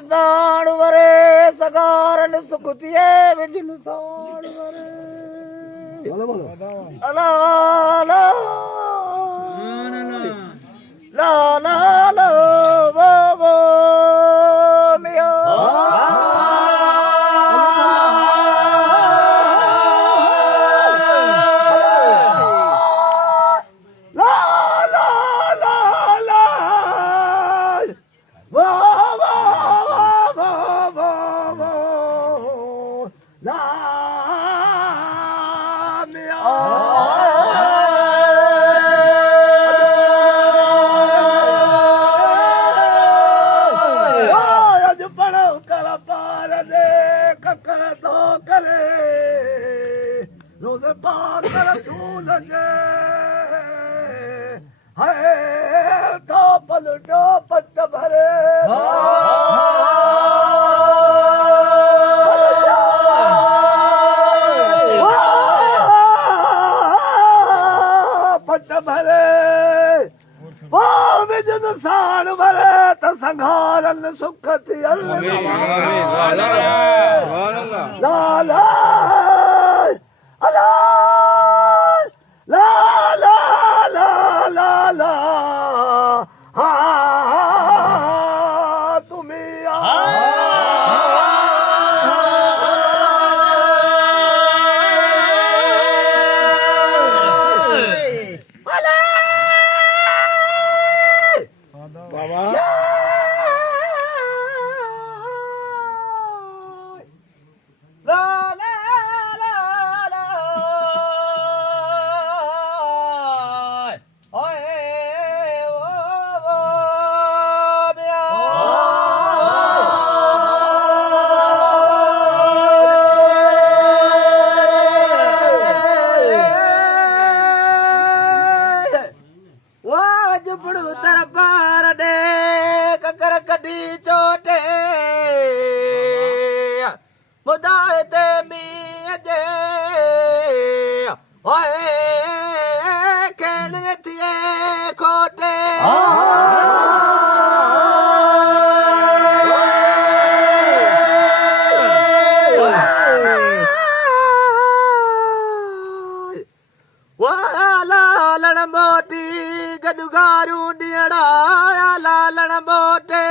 Nissan ਵਰੇ ਸਗਾਰਨ ਸੁਖਤੀਏ ਵਿੱਚ Nissan ਵਰੇ ਲਾ ਲਾ ਲਾ ਲਾ ਲਾ ਵੋ ਵੋ ਮਿਆ रोज़े पाक रसूल जे है तो पलटो पट भरे पट भरे वो विजन साण भरे तो संघारन सुख थी लाला लालण मोटी गदुगारू डियड़ा लालण मोटे